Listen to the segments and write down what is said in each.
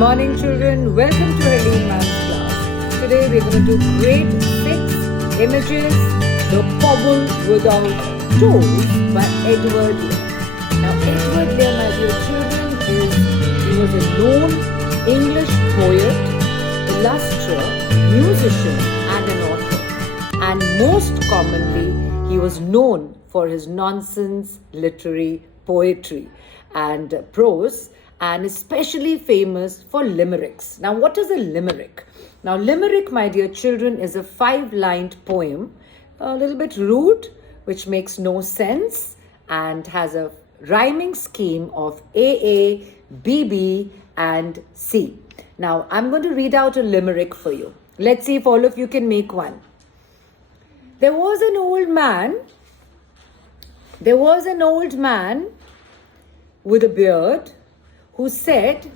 morning, children. Welcome to Harleen Ma'am's class. Today we're going to do grade 6 images, The Pobble Without Toes by Edward Lear. Now, Edward Lear, my dear children, he was a known English poet, illustrator, musician, and an author. And most commonly, he was known for his nonsense literary poetry and prose, and especially famous for limericks. Now, what is a limerick? Now, limerick, my dear children, is a 5-lined poem, a little bit rude, which makes no sense, and has a rhyming scheme of AA, BB, and C. Now, I'm going to read out a limerick for you. Let's see if all of you can make one. There was an old man with a beard who said,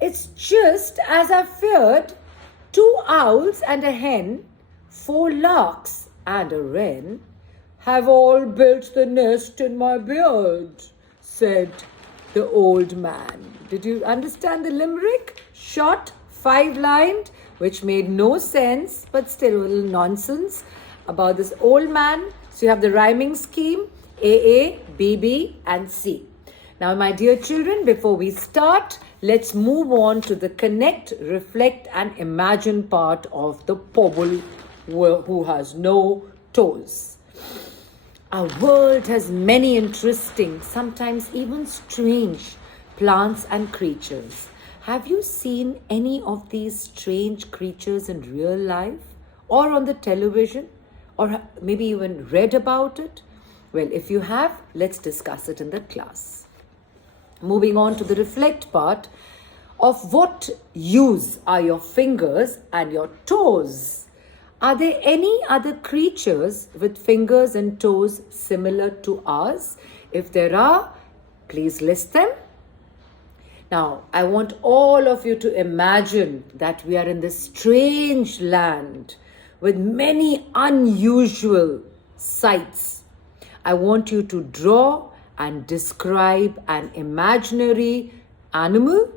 "It's just as I feared, 2 owls and a hen, 4 larks and a wren, have all built the nest in my beard," said the old man. Did you understand the limerick? Short, 5-lined, which made no sense, but still a little nonsense about this old man. So you have the rhyming scheme, AA, BB, and C. Now, my dear children, before we start, let's move on to the connect, reflect, and imagine part of the Pobble who has no toes. Our world has many interesting, sometimes even strange, plants and creatures. Have you seen any of these strange creatures in real life or on the television, or maybe even read about it? Well, if you have, let's discuss it in the class. Moving on to the reflect part, of what use are your fingers and your toes? Are there any other creatures with fingers and toes similar to ours? If there are, please list them. Now, I want all of you to imagine that we are in this strange land with many unusual sights. I want you to draw and describe an imaginary animal,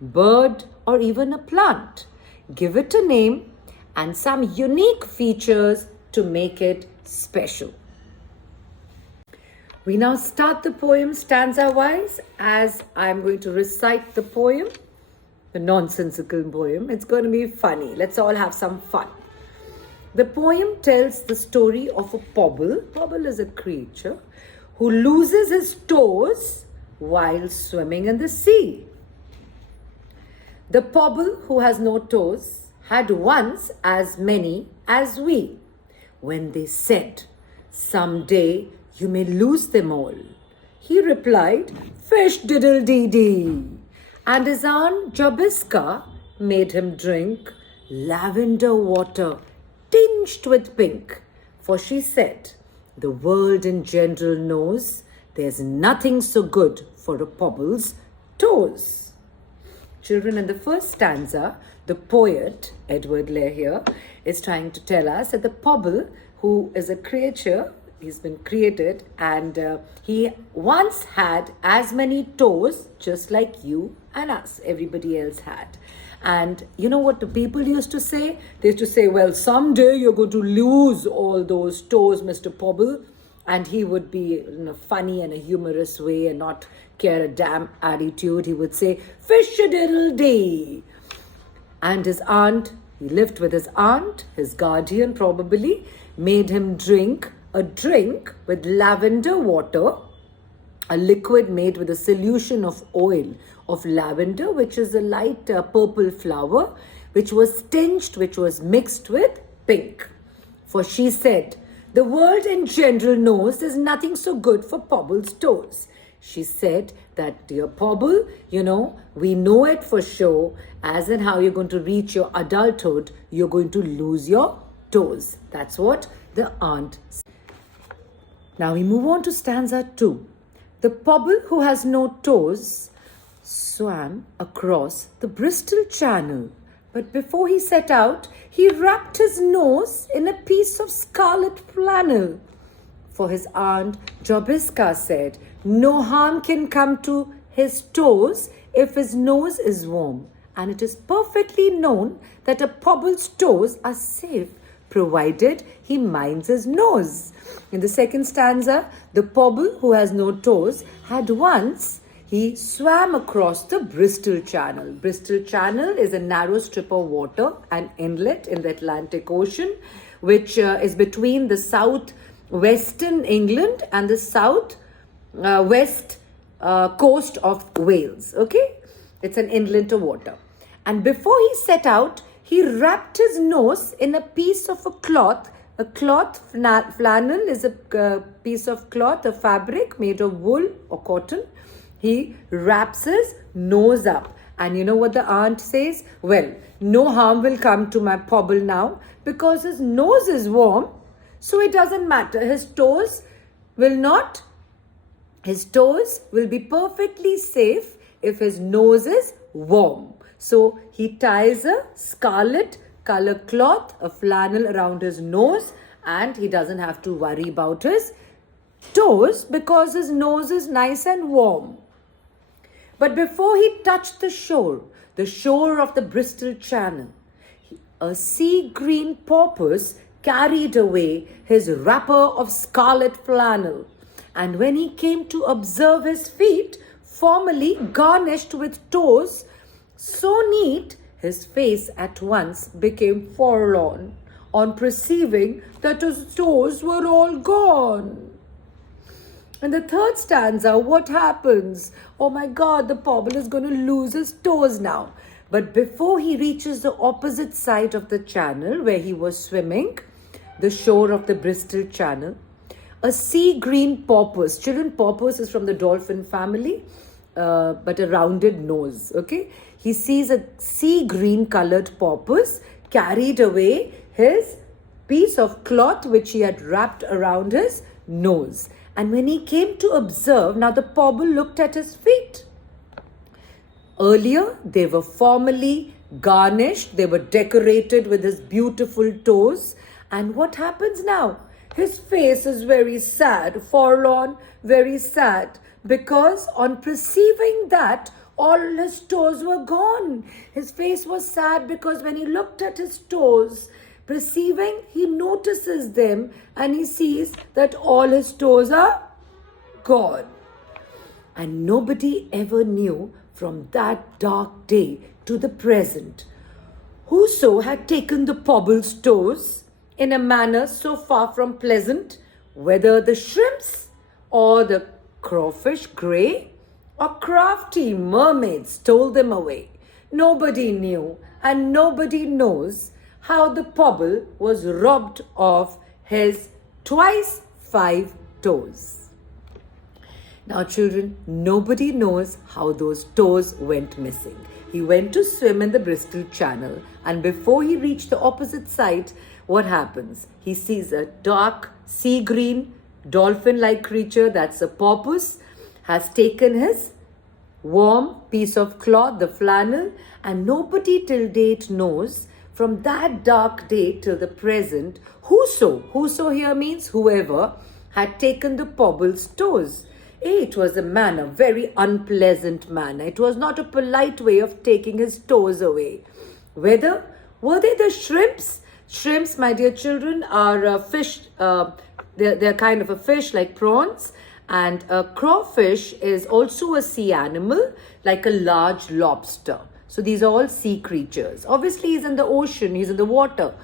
bird, or even a plant. Give it a name and some unique features to make it special. We now start the poem stanza-wise, as I'm going to recite the poem, the nonsensical poem. It's going to be funny. Let's all have some fun. The poem tells the story of a pobble. Pobble is a creature who loses his toes while swimming in the sea. The pobble who has no toes had once as many as we. When they said, "Someday you may lose them all," he replied, "Fish diddle dee dee." And his aunt Jobiska made him drink lavender water tinged with pink, for she said, "The world in general knows there's nothing so good for a pobble's toes." Children, in the first stanza, the poet, Edward Lear here, is trying to tell us that the pobble, who is a creature, he's been created, and he once had as many toes just like you and us, everybody else had. And you know what the people used to say? They used to say, "Well, someday you're going to lose all those toes, Mr. Pobble." And he would be in a funny and a humorous way and not care a damn attitude. He would say, "Fish-a-diddle-dee." And his aunt, he lived with his aunt, his guardian probably, made him drink a drink with lavender water, a liquid made with a solution of oil of lavender, which is a light purple flower, which was tinged, which was mixed with pink. For she said, "The world in general knows there's nothing so good for Pobble's toes." She said that, "Dear Pobble, we know it for sure, as in how you're going to reach your adulthood, you're going to lose your toes." That's what the aunt said. Now we move on to stanza 2. The pobble who has no toes swam across the Bristol Channel, but before he set out, he wrapped his nose in a piece of scarlet flannel. For his aunt Jobiska said, "No harm can come to his toes if his nose is warm and it is perfectly known that a Pobble's toes are safe provided he minds his nose. In the second stanza, the Pobble, who has no toes, had once he swam across the Bristol Channel. Bristol Channel is a narrow strip of water, an inlet in the Atlantic Ocean, which is between the southwestern England and the southwest coast of Wales. Okay, it's an inlet of water. And before he set out, he wrapped his nose in a piece of a cloth. A cloth, flannel is a piece of cloth, a fabric made of wool or cotton. He wraps his nose up. And you know what the aunt says? Well, no harm will come to my Pobble now because his nose is warm. So it doesn't matter. His toes will be perfectly safe if his nose is warm. So he ties a scarlet color cloth, a flannel around his nose, and he doesn't have to worry about his toes because his nose is nice and warm. But before he touched the shore of the Bristol Channel, a sea green porpoise carried away his wrapper of scarlet flannel. And when he came to observe his feet, formerly garnished with toes so neat, his face at once became forlorn on perceiving that his toes were all gone. In the third stanza, what happens? Oh my God, the Pobble is going to lose his toes now. But before he reaches the opposite side of the channel where he was swimming, the shore of the Bristol Channel, a sea green porpoise. Children, porpoise is from the dolphin family, but a rounded nose. Okay, he sees a sea green colored porpoise carried away his piece of cloth which he had wrapped around his nose. And when he came to observe, now the Pobble looked at his feet. Earlier, they were formally garnished. They were decorated with his beautiful toes. And what happens now? His face is very sad, forlorn, very sad. Because on perceiving that, all his toes were gone. His face was sad because when he looked at his toes, perceiving, he notices them and he sees that all his toes are gone. And nobody ever knew from that dark day to the present whoso had taken the Pobble's toes in a manner so far from pleasant, whether the shrimps or the crawfish grey or crafty mermaids stole them away. Nobody knew and nobody knows how the Pobble was robbed of his twice 5 toes. Now children, nobody knows how those toes went missing. He went to swim in the Bristol Channel, and before he reached the opposite side, what happens? He sees a dark sea green dolphin-like creature, that's a porpoise, has taken his warm piece of cloth, the flannel, and nobody till date knows from that dark day till the present, whoso here means whoever, had taken the Pobble's toes. It was a manner, very unpleasant manner. It was not a polite way of taking his toes away. Were they the shrimps? Shrimps, my dear children, are fish. They're kind of a fish like prawns. And a crawfish is also a sea animal, like a large lobster. So these are all sea creatures. Obviously, he's in the ocean, he's in the water.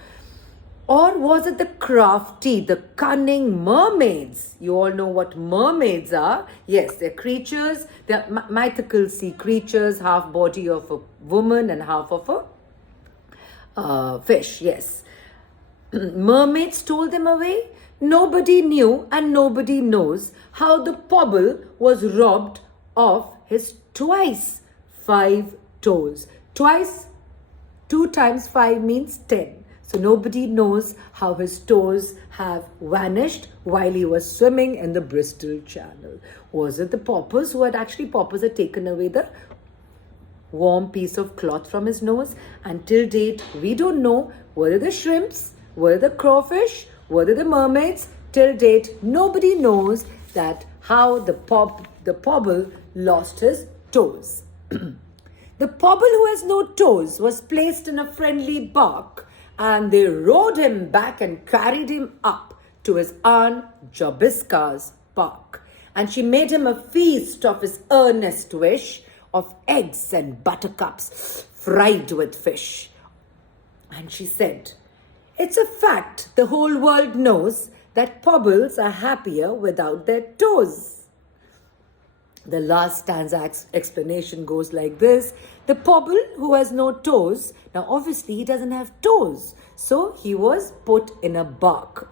Or was it the crafty, the cunning mermaids? You all know what mermaids are. Yes, they're creatures, they're mythical sea creatures, half body of a woman and half of a fish, yes. Mermaids stole them away. Nobody knew and nobody knows how the Pobble was robbed of his twice 5 toes. Twice, 2 times 5 means 10. So nobody knows how his toes have vanished while he was swimming in the Bristol Channel. Was it the porpoise who had taken away the warm piece of cloth from his nose? Until date, we don't know whether the shrimps, were the crawfish, were the mermaids. Till date, nobody knows that how the Pobble lost his toes. The Pobble who has no toes was placed in a friendly bark, and they rode him back and carried him up to his Aunt Jobiska's park. And she made him a feast of his earnest wish of eggs and buttercups fried with fish. And she said, "It's a fact the whole world knows that Pobbles are happier without their toes." The last stanza explanation goes like this. The Pobble who has no toes, now obviously he doesn't have toes, so he was put in a boat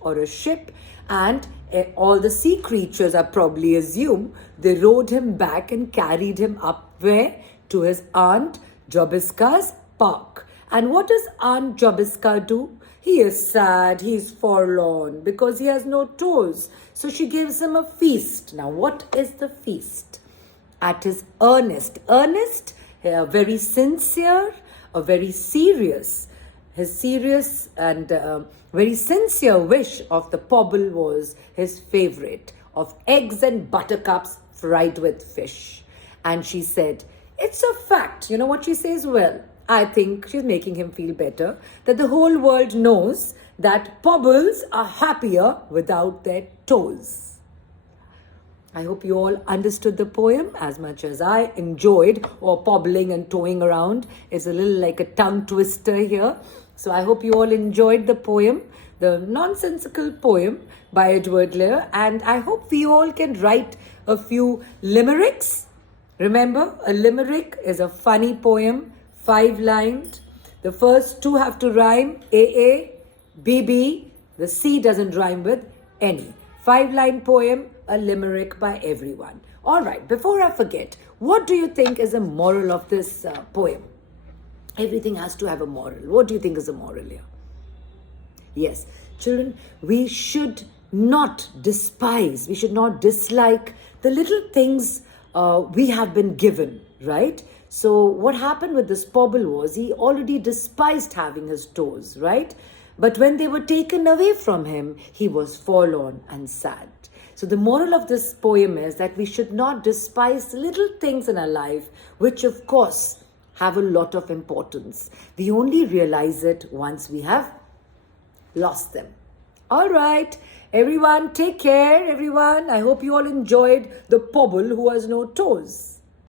or a ship, and all the sea creatures are probably assume they rowed him back and carried him up where? To his Aunt Jobiska's park. And what does Aunt Jobiska do? He is sad, he is forlorn because he has no toes. So she gives him a feast. Now, what is the feast? At his earnest, very sincere, a very serious, his serious and very sincere wish of the Pobble was his favorite of eggs and buttercups fried with fish. And she said, "It's a fact." You know what she says? Well, I think she's making him feel better, that the whole world knows that Pobbles are happier without their toes. I hope you all understood the poem as much as I enjoyed, or pobbling and toeing around is a little like a tongue twister here. So I hope you all enjoyed the poem, the Nonsensical Poem by Edward Lear, and I hope we all can write a few limericks. Remember, a limerick is a funny poem, 5-lined. The first 2 have to rhyme, AA, BB. The C doesn't rhyme with any. 5-line poem, a limerick by everyone. All right, before I forget, what do you think is the moral of this poem? Everything has to have a moral. What do you think is the moral here? Yes, children, we should not despise, we should not dislike the little things we have been given, right? So what happened with this Pobble was he already despised having his toes, right? But when they were taken away from him, he was forlorn and sad. So the moral of this poem is that we should not despise little things in our life, which of course have a lot of importance. We only realize it once we have lost them. All right, everyone, take care, everyone. I hope you all enjoyed the Pobble who has no toes.